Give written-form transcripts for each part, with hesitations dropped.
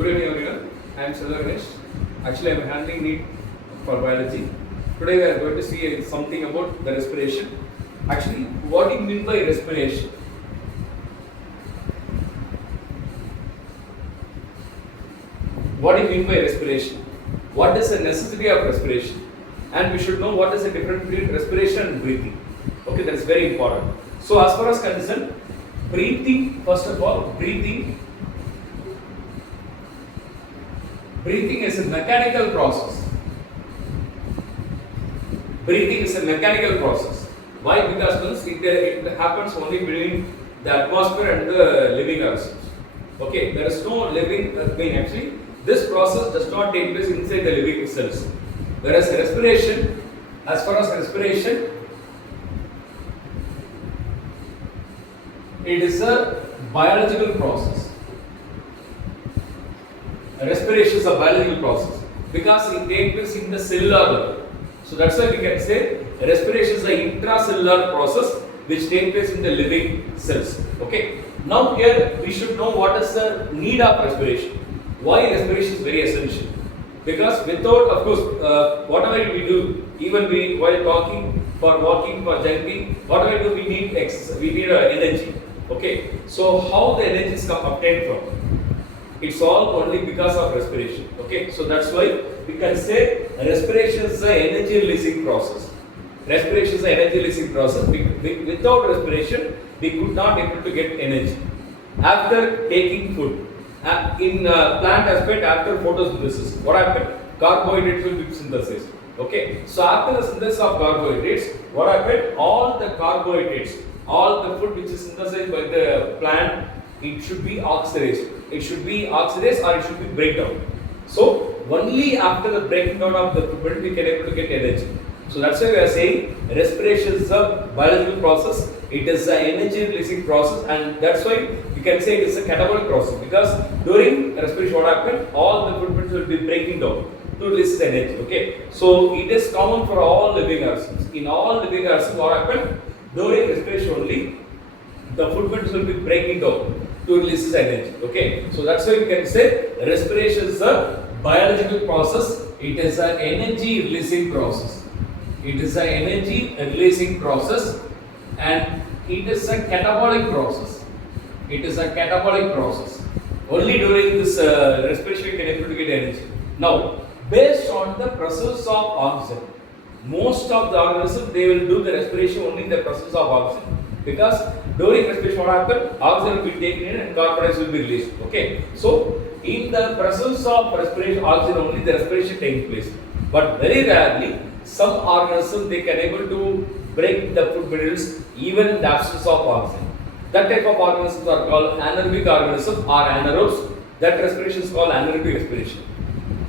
Good evening everyone. I am Sudha Ganesh. Actually I am handling NEET for biology. Today we are going to see something about the respiration. Actually, what do you mean by respiration? What do you mean by respiration? What is the necessity of respiration? And we should know what is the difference between respiration and breathing. Okay, that is very important. So as far as concerned, breathing, first of all, breathing is a mechanical process. Breathing is a mechanical process. Why? Because it happens only between the atmosphere and the living organisms. Okay, there is no living being. Actually, this process does not take place inside the living cells. Whereas respiration, as far as respiration, it is a biological process. Respiration is a biological process because it takes place in the cellular level. So that's why we can say respiration is an intracellular process which takes place in the living cells. Okay. Now here we should know what is the need of respiration. Why respiration is very essential? Because without, of course, whatever we do, even while talking, for walking, for jumping, whatever we do, we need exercise, we need energy. Okay. So how the energy is obtained from? It's all only because of respiration. Okay, so that's why we can say respiration is an energy releasing process. Respiration is an energy releasing process. Without respiration, we could not able to get energy. After taking food, in plant aspect, after photosynthesis, what happened? Carbohydrates will be synthesized. Okay, so after the synthesis of carbohydrates, what happened? All the carbohydrates, all the food which is synthesized by the plant, it should be oxidized. It should be oxidized or it should be breakdown. So only after the breaking down of the food we can able to get energy. So that's why we are saying respiration is a biological process. It is an energy releasing process, and that's why we can say it is a catabolic process, because during respiration what happens? All the food will be breaking down to release energy. Okay. So it is common for all living organisms. In all living organisms what happens? During respiration only the food will be breaking down to release energy. Okay, so that's why we can say respiration is a biological process. It is an energy releasing process. It is an energy releasing process, and it is a catabolic process. It is a catabolic process. Only during this respiration we can able to get energy. Now, based on the presence of oxygen, most of the organisms they will do the respiration only in the presence of oxygen. Because during respiration what happens? Oxygen will be taken in and carbon dioxide will be released. Okay. So in the presence of respiration, oxygen only the respiration takes place. But very rarely some organisms they can able to break the food minerals even in the absence of oxygen. That type of organisms are called anaerobic organisms or anaerobes. That respiration is called anaerobic respiration.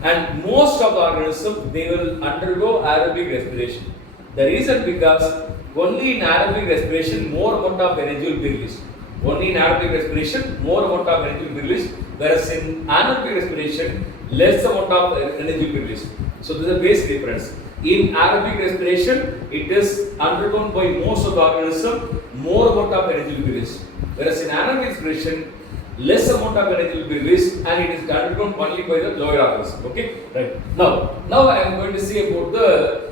And most of the organisms they will undergo aerobic respiration. The reason because only in aerobic respiration more amount of energy will be released. Only in aerobic respiration more amount of energy will be released, whereas in anaerobic respiration less amount of energy will be released. So this is a basic difference. In aerobic respiration it is undergone by most of the organism, more amount of energy will be released. Whereas in anaerobic respiration less amount of energy will be released and it is undergone only by the lower organism. Okay, right. Now I am going to see about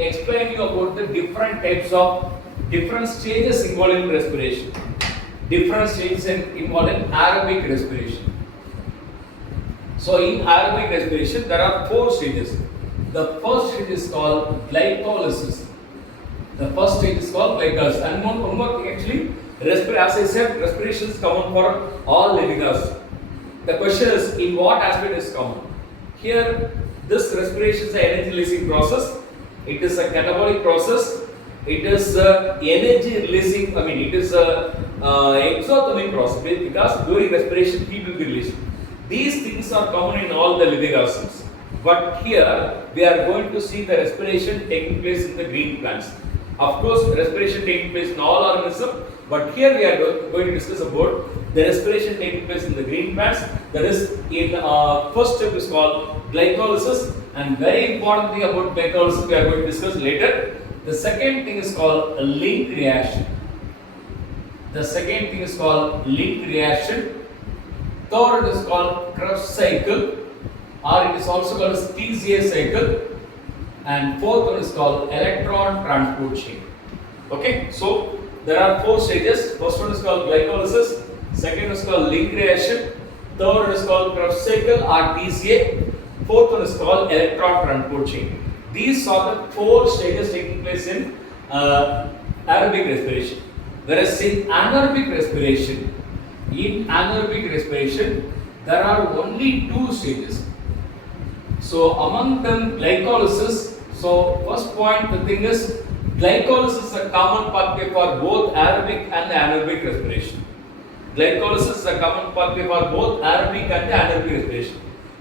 explain you about the different stages involved in respiration. Different stages involved in aerobic respiration. So in aerobic respiration there are 4 stages. The first stage is called glycolysis. The first stage is called glycolysis. And one more thing actually, as I said, respiration is common for all living organisms. The question is in what aspect is common? Here this respiration is an energy releasing process. It is a catabolic process. It is energy releasing. It is a exothermic process because during respiration heat will be released. These things are common in all the living organisms. But here we are going to see the respiration taking place in the green plants. Of course, respiration taking place in all organisms. But here we are going to discuss about the respiration taking place in the green plants. That is, in first step is called glycolysis, and very important thing about glycolysis we are going to discuss later. The second thing is called a link reaction. The second thing is called link reaction. Third is called Krebs cycle, or it is also called as TCA cycle. And fourth one is called electron transport chain. Okay, so there are 4 stages. First one is called glycolysis, second is called link reaction, third is called Krebs cycle or TCA, fourth one is called electron transport chain. These are the 4 stages taking place in aerobic respiration. Whereas in anaerobic respiration, there are only 2 stages. So among them, glycolysis. So first point, the thing is, glycolysis is a common pathway for both aerobic and anaerobic respiration. Glycolysis is a common pathway for both aerobic and anaerobic respiration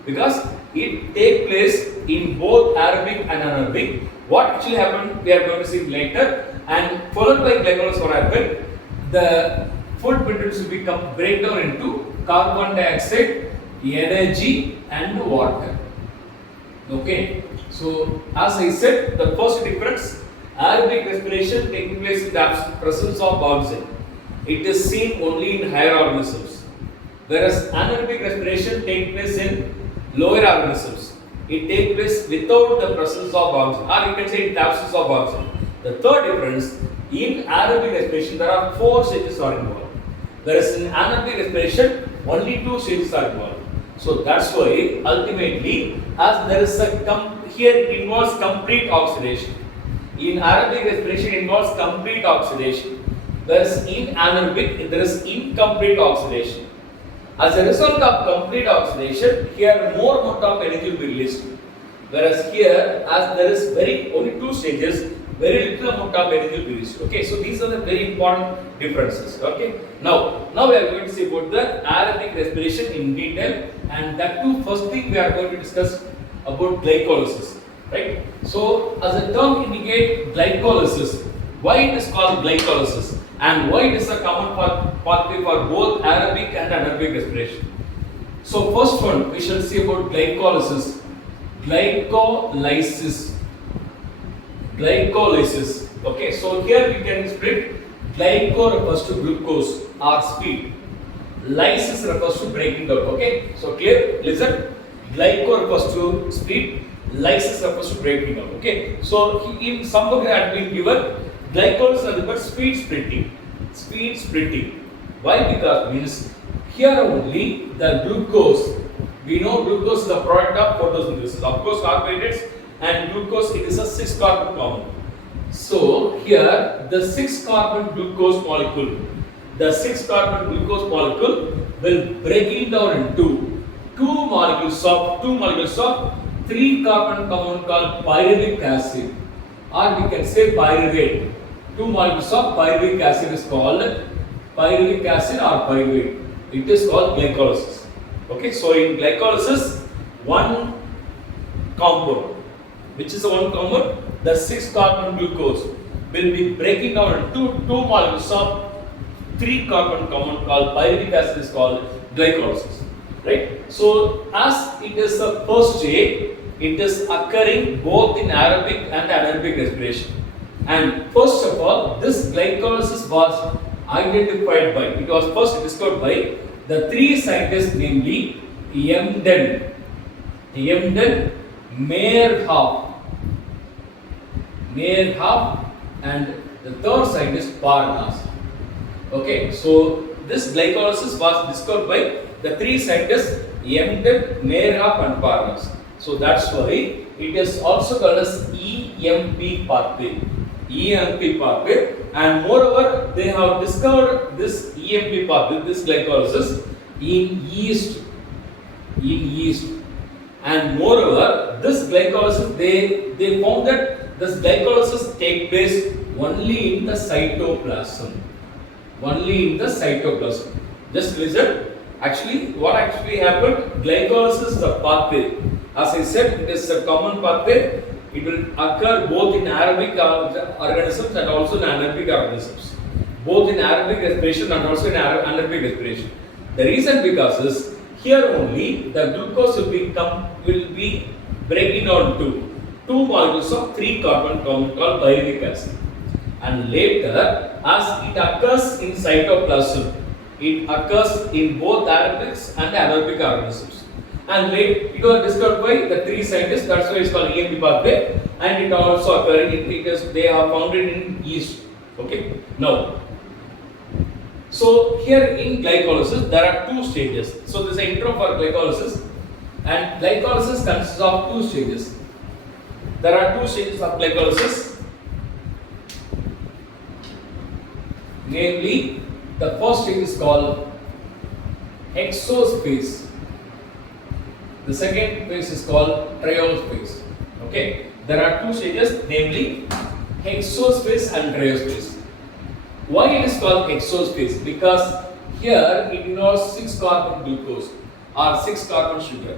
because it takes place in both aerobic and anaerobic. What actually happened, we are going to see later. And followed by glycolysis, what happened? The food materials will become break down into carbon dioxide, energy, and water. Okay, so as I said, the first difference, aerobic respiration taking place in the presence of oxygen. It is seen only in higher organisms, whereas anaerobic respiration takes place in lower organisms. It takes place without the presence of oxygen, or you can say in the absence of oxygen. The third difference, in aerobic respiration there are 4 stages are involved, whereas in anaerobic respiration only 2 stages are involved. So that's why ultimately, as there is here it involves complete oxidation. In aerobic respiration it involves complete oxidation, whereas in anaerobic there is incomplete oxidation. As a result of complete oxidation, here more amount of energy will be released, whereas here, as there is only 2 stages, very little amount of energy will be released. Okay, so these are the very important differences. Okay, now we are going to see about the aerobic respiration in detail, and that too, first thing we are going to discuss about glycolysis. Right? So, as the term indicate glycolysis, why it is called glycolysis and why it is a common pathway for both aerobic and anaerobic respiration. So, first one we shall see about glycolysis. Glycolysis. Okay, so here we can split. Glyco refers to glucose or speed. Lysis refers to breaking down. Okay, so clear? Listen. Glyco refers to speed. Lysis refers to breaking down. Okay, so in some book had been given glycolysis refers to speed splitting. Speed splitting. Why? Because means here only the glucose. We know glucose is the product of photosynthesis. Of course, carbohydrates and glucose, it is a 6 carbon compound. So here the 6 carbon glucose molecule, will breaking down into two molecules of 3 carbon compound called pyruvic acid, or we can say pyruvate. 2 molecules of pyruvic acid is called pyruvic acid or pyruvate. It is called glycolysis. Okay, so in glycolysis, one compound, which is the one compound, the 6 carbon glucose will be breaking down into 2 molecules of 3 carbon compound called pyruvic acid is called glycolysis. Right? So as it is the first stage, it is occurring both in aerobic and anaerobic respiration. And first of all, this glycolysis was identified by, it was first discovered by the 3 scientists, namely Emden, Meyerhoff, and the third scientist Parnas. Okay, so this glycolysis was discovered by the 3 scientists Emden, Meyerhoff, and Parnas. So that's why it is also called as EMP pathway. And moreover, they have discovered this EMP pathway, this glycolysis in yeast. And moreover, this glycolysis, they found that this glycolysis takes place only in the cytoplasm. Just listen. Actually, what actually happened? Glycolysis is a pathway. As I said, it is a common pathway. It will occur both in aerobic organisms and also in anaerobic organisms. Both in aerobic respiration and also in anaerobic respiration. The reason because is here only the glucose will be breaking down to 2 molecules of 3 carbon compound called pyruvic acid. And later, as it occurs in cytoplasm, It occurs in both aerobics and anaerobic organisms. And it was discovered by the three scientists. That's why it's called EMP pathway. And it also occurred because they are found in yeast. Okay. Now, so here in glycolysis there are two stages. So this is an intro for glycolysis, and glycolysis consists of two stages. There are two stages of glycolysis. Namely, the first stage is called hexose phase. The second phase is called triose phase. Okay, there are two stages, namely hexose phase and triose phase. Why it is called hexose phase? Because here it involves 6 carbon glucose or 6 carbon sugar.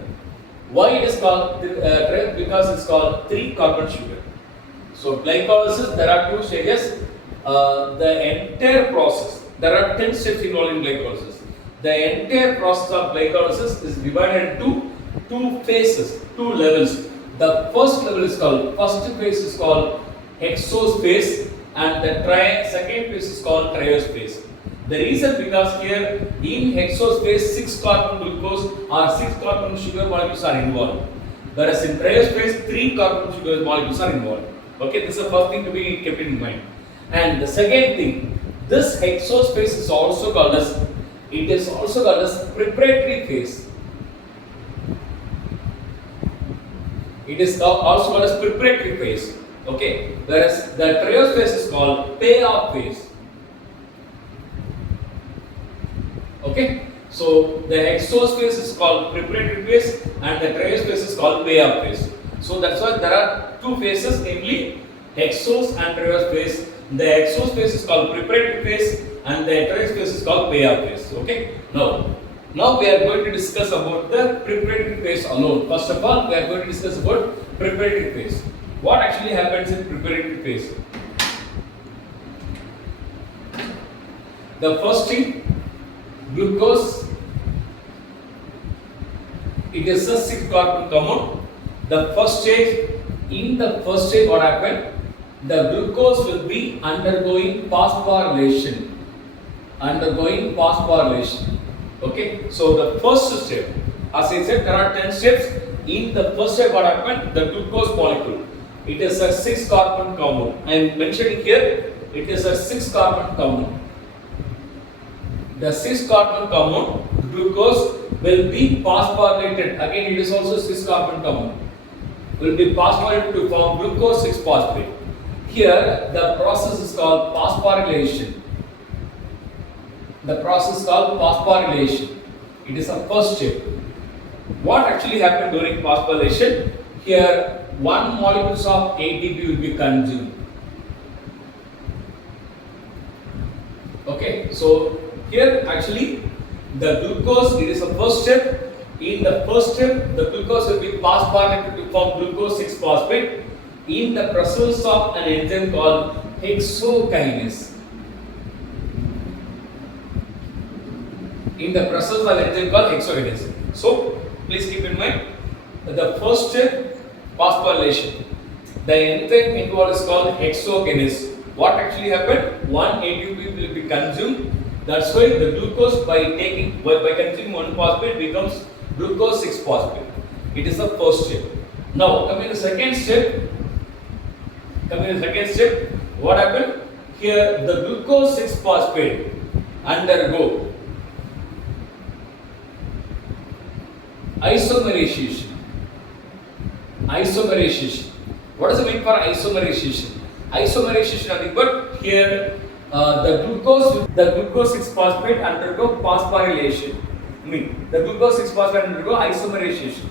Why it is called triose? Because it's called 3 carbon sugar. So glycolysis, there are two stages. The entire process, there are 10 steps involved in glycolysis. The entire process of glycolysis is divided into two phases, two levels. The first level is called, first phase is called hexose phase, and the second phase is called triose phase. The reason, because here in hexose phase 6 carbon glucose or 6 carbon sugar molecules are involved, whereas in triose phase 3 carbon sugar molecules are involved. Okay, this is the first thing to be kept in mind. And the second thing, this hexose phase is also called as, it is also called as preparatory phase. It is also called as preparatory phase. Okay, whereas the triose phase is called payoff phase. Okay, so the hexose phase is called preparatory phase and the triose phase is called payoff phase. So that's why there are two phases, namely hexose and triose phase. The hexose phase is called preparatory phase and the triose phase is called payoff phase. Okay, now we are going to discuss about the preparatory phase alone. First of all, we are going to discuss about preparatory phase. What actually happens in preparatory phase? The first thing, glucose, it is a 6 carbon compound. The first stage, in the first stage what happened? The glucose will be undergoing phosphorylation. Okay, so the first step, as I said, there are 10 steps. In the first step what happened? The glucose molecule, it is a 6 carbon compound. I am mentioning here, it is a 6 carbon compound. The 6 carbon compound, glucose, will be phosphorylated. Again, it is also 6 carbon compound. Will be phosphorylated to form glucose 6 phosphate. Here, the process is called phosphorylation. The process is called phosphorylation. It is a first step. What actually happened during phosphorylation? Here, 1 molecules of ATP will be consumed. Okay, so here actually the glucose, it is a first step. In the first step, the glucose will be phosphorylated to form glucose 6 phosphate in the presence of an enzyme called hexokinase. In the presence of an enzyme called hexokinase. So please keep in mind the first step, phosphorylation. The enzyme involved is called hexokinase. What actually happened? 1 ATP will be consumed. That's why the glucose by consuming 1 phosphate becomes glucose 6 phosphate. It is the first step. Now coming to the second step. What happened? Here the glucose 6 phosphate undergo isomerization. What does it mean for isomerization? Isomerization, nothing but here the glucose 6 phosphate undergo phosphorylation. The glucose 6 phosphate undergo isomerization.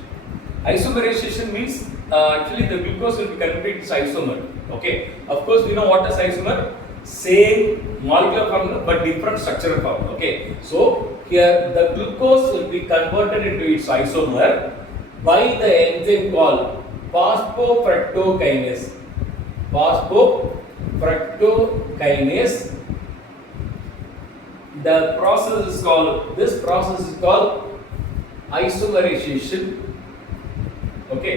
Isomerization means actually the glucose will be converted to isomer. Okay. Of course, we know what is isomer. Same molecular formula but different structural form. Okay. So here the glucose will be converted into its isomer by the enzyme called phosphofructokinase. The process is called isomerization. Okay.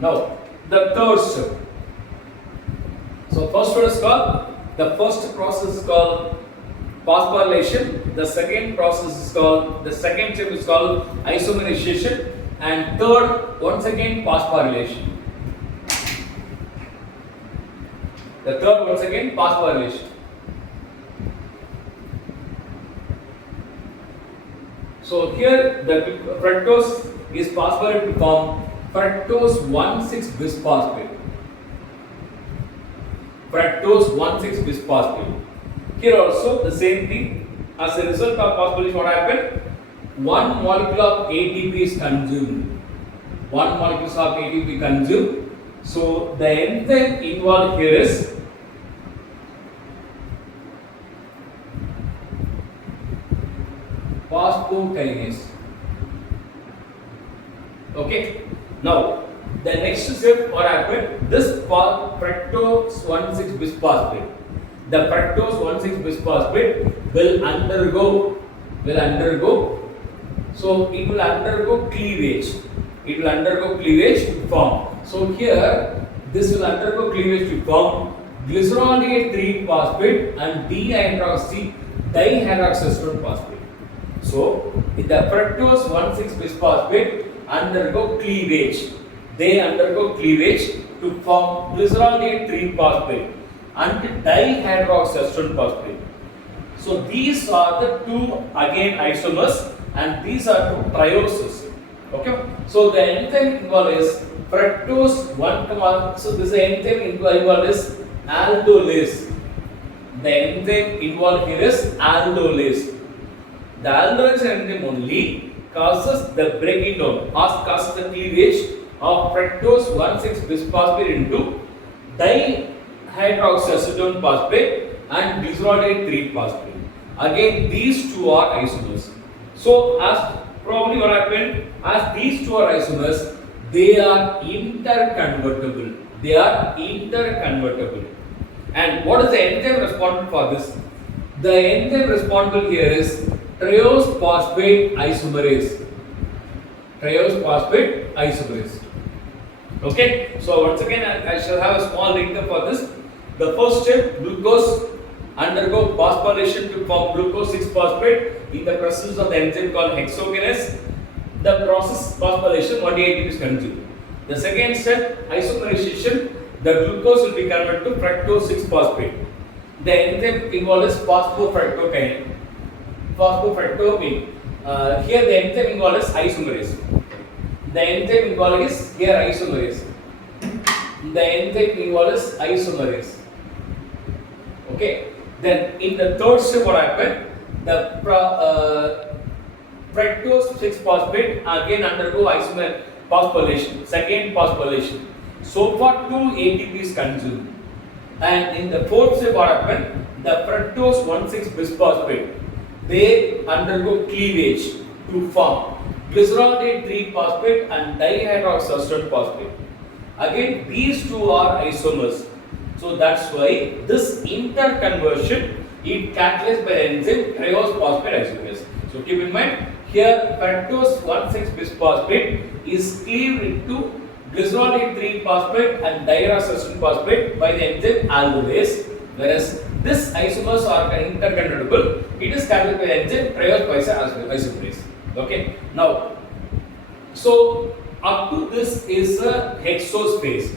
Now the third step. So first process is called phosphorylation. the second step is called isomerization, and third, once again, phosphorylation. The third, once again, phosphorylation. So here the fructose is phosphorylated to form fructose 1,6-bisphosphate. Fructose 1,6-bisphosphate. Here also the same thing. As a result of phosphorylation, what happened? One molecule of ATP is consumed. One molecule of ATP consumed. So the enzyme involved here is phosphokinase. Okay. Now the next step, what happened? This fructose 1,6-bisphosphate. The fructose 1,6-bisphosphate will undergo. So it will undergo cleavage. It will undergo cleavage to form. So here this will undergo cleavage to form glycerolate 3-phosphate and dihydroxyacetone phosphate. So the fructose 1,6-bisphosphate undergo cleavage. They undergo cleavage to form glycerolate 3-phosphate and dihydroxyacetone phosphate. So these are the two again isomers, and these are two trioses. Okay. So the enzyme involved is fructose 1, so this enzyme involved is aldolase. The enzyme involved here is aldolase. The aldolase enzyme only causes the breaking down, causes the cleavage of fructose 1,6-bisphosphate into dihydroxyacetone phosphate and glycerolate 3-phosphate. Again, these two are isomers. So, as probably what happened, as these two are isomers, they are interconvertible. And what is the enzyme responsible for this? The enzyme responsible here is triose phosphate isomerase. Okay, so once again I shall have a small recap for this. The first step, glucose undergo phosphorylation to form glucose 6-phosphate in the presence of the enzyme called hexokinase. The process phosphorylation, 1 ATP is consumed. The second step, isomerization, the glucose will be converted to fructose 6-phosphate. The enzyme involved is phosphofructokinase. Here the enzyme involved is isomerase. The enzyme involved is here isomerase. Okay. Then in the third step, what happened? The fructose 6-phosphate again undergo isomer phosphorylation. Second phosphorylation. So far 2 ATP is consumed. And in the fourth step, what happened? The fructose 1,6-bisphosphate, they undergo cleavage to form glycerolate 3-phosphate and dihydroxyacetone phosphate. Again, these two are isomers. So that's why this interconversion is catalyzed by the enzyme triose phosphate isomerase. So keep in mind, here fructose 1,6-bisphosphate is cleaved into glycerolate 3-phosphate and dihydroxyacetone phosphate by the enzyme aldolase, whereas this isomers are interconvertible. It is catalyzed by the enzyme triose isomerase. Okay. Now, so up to this is a hexose phase.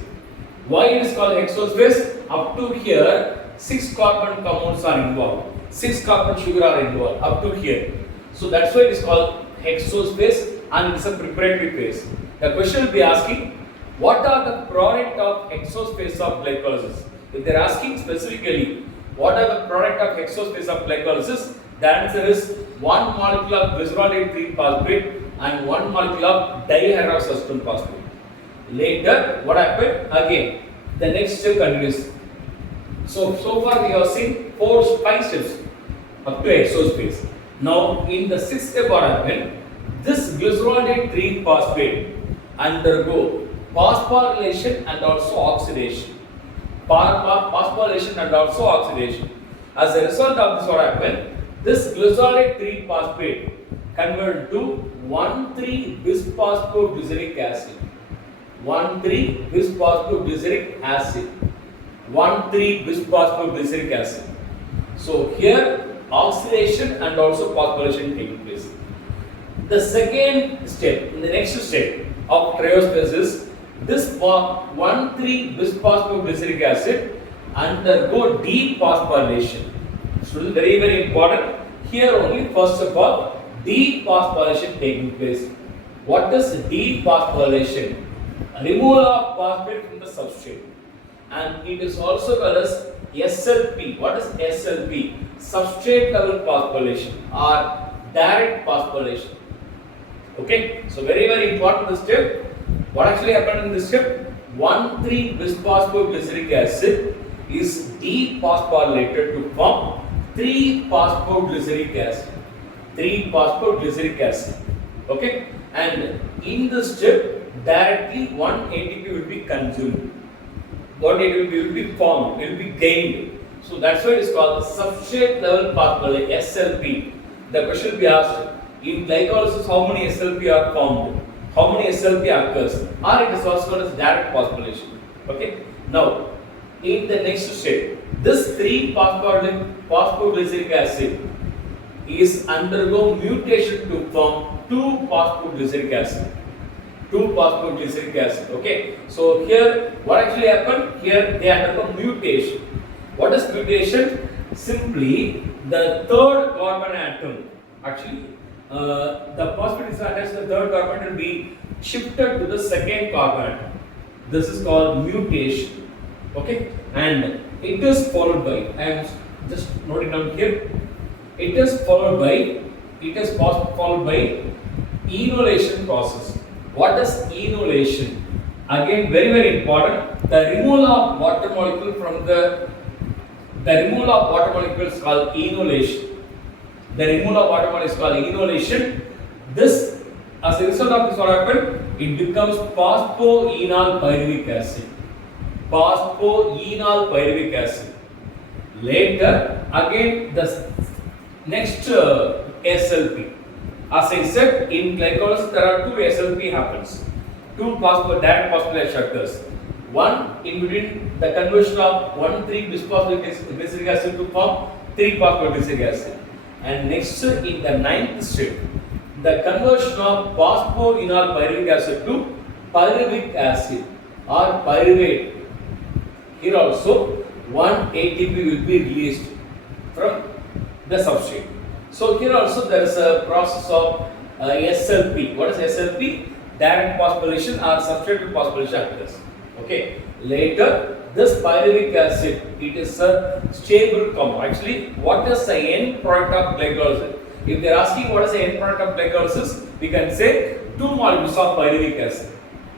Why it is called hexose phase? Up to here, 6 carbon compounds are involved. 6 carbon sugar are involved up to here. So that's why it is called hexose phase, and it is a preparatory phase. The question will be asking, what are the product of hexose phase of glycolysis? If they are asking specifically, what are the product of hexose phase of glycolysis? The answer is 1 molecule of glycerolate 3-phosphate and 1 molecule of dihydroxyacetone phosphate. Later, what happened? Again, the next step continues. So far we have seen 5 steps up to hexose phase. Now, in the 6th step, what happened? This glycerolate 3-phosphate undergo phosphorylation and also oxidation. Phosphorylation and also oxidation. As a result of this, what happened? This glycerolate 3-phosphate converted to 1,3-bisphosphoglyceric acid. 1,3-bisphosphoglyceric acid. 1,3-bisphosphoglyceric acid. So here oxidation and also phosphorylation taking place. The second step, in the next step of triospace is this 1,3-bisphosphoglyceric acid undergo dephosphorylation. So this is very, very important. Here only, first of all, dephosphorylation taking place. What is dephosphorylation? Removal of phosphate from the substrate. And it is also called as SLP. What is SLP? Substrate level phosphorylation or direct phosphorylation. Okay, so very, very important this step. What actually happened in this step? 1,3-bisphosphoglyceric acid is dephosphorylated to form 3-phosphoglyceric acid. 3-phosphoglyceric acid. Okay, and in this step, directly 1 ATP will be consumed. 1 ATP will be formed, will be gained. So that's why it is called substrate level phosphorylation, SLP. The question will be asked, in glycolysis, how many SLP are formed? How many SLP occurs? Or it is also called as direct phosphorylation. Okay. Now, in the next step, this 3-phosphoglyceric acid is undergo mutation to form 2-phosphoglyceric acid. 2-phosphoglyceric acid. Okay. So here, what actually happened? Here they undergo mutation. What is mutation? Simply the third carbon atom. Actually, the phosphate is attached to the third carbon will be shifted to the second carbon atom. This is called mutation. Okay, and it is followed by, I am just noting down here. It is followed by enolation process. What is enolation? Again, very, very important. The removal of water molecule from the removal of water molecule is called enolation. The removal of water molecule is called enolation. This, as a result of this, what happened? It becomes phosphoenol pyruvic acid. Phosphoenol pyruvic acid. Later, again, the next SLP. As I said, in glycolysis there are 2 SLP happens. 2 direct phosphorylation occurs. One in between the conversion of 1,3-bisphosphoglyceric acid to form 3-phosphoglyceric acid. And next, in the 9th step, the conversion of phosphoenol pyruvic acid to pyruvic acid or pyruvate. Here also 1 ATP will be released from the substrate. So here also there is a process of SLP. What is SLP? Direct phosphorylation or substrate phosphorylation occurs. Okay. Later, this pyruvic acid, it is a stable compound. Actually, what is the end product of glycolysis? If they are asking what is the end product of glycolysis, we can say 2 molecules of pyruvic acid.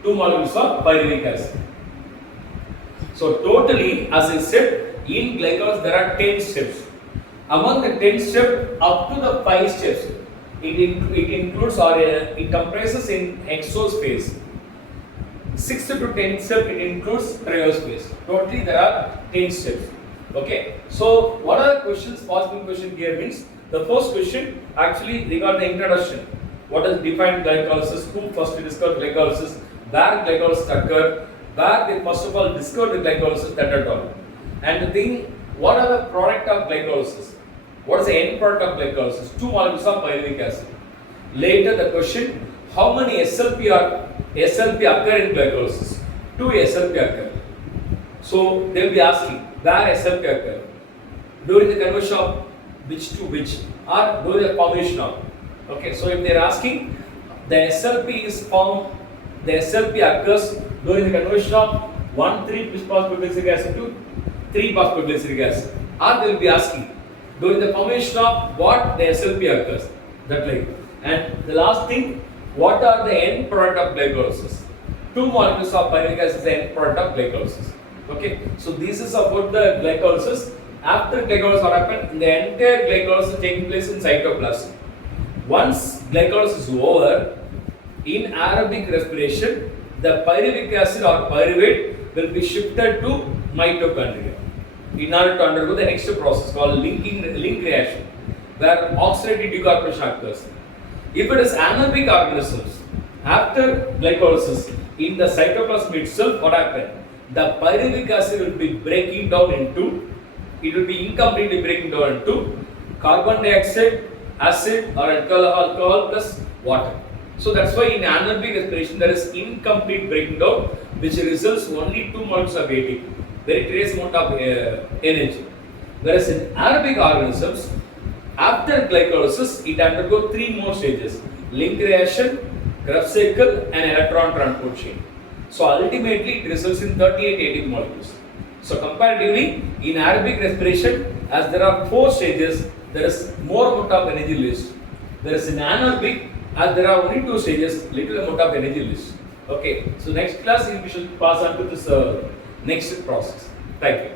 2 molecules of pyruvic acid. So totally, as I said, in glycolysis there are 10 steps. Among the 10 steps, up to the 5 steps, it includes or it comprises in exose phase. 6th to 10th step, it includes triospace. Totally there are 10 steps. Okay. So what are the questions? Possible question here means the first question actually regarding the introduction. What is defined glycolysis? Who first discovered glycolysis? Where glycolysis occurred? Where they first of all discovered the glycolysis, that at all. And the thing, what are the product of glycolysis? What is the end product of glycolysis? 2 molecules of pyruvic acid. Later the question, how many SLP occur in glycolysis? 2 SLP occur. So they will be asking, where SLP occur? During the conversion of which to which, or during the formation of. Okay, so if they are asking, the SLP is formed, the SLP occurs during the conversion of 1,3-bisphosphoglyceric acid to 3-phosphoglyceric acid. Or they will be asking, during the formation of what the SLP occurs. That like. And the last thing, what are the end product of glycolysis? 2 molecules of pyruvic acid is the end product of glycolysis. Okay, so this is about the glycolysis. After glycolysis, what happened? The entire glycolysis taking place in cytoplasm. Once glycolysis is over, in aerobic respiration, the pyruvic acid or pyruvate will be shifted to mitochondria in order to undergo the next process called link reaction, where oxidative decarboxylation occurs. If it is anaerobic organisms, after glycolysis, in the cytoplasm itself, what happened? The pyruvic acid will be breaking down into, it will be incompletely breaking down into carbon dioxide, acid or alcohol plus water. So that's why in anaerobic respiration there is incomplete breakdown which results only 2 moles of ATP, very trace amount of energy. Whereas in aerobic organisms, after glycolysis it undergoes 3 more stages: link reaction, Krebs cycle and electron transport chain. So ultimately it results in 38 ATP molecules. So comparatively in aerobic respiration, as there are 4 stages, there is more amount of energy released. Whereas in anaerobic, as there are only 2 stages, little amount of energy released. Okay, so next class we shall pass on to this next process. Thank you.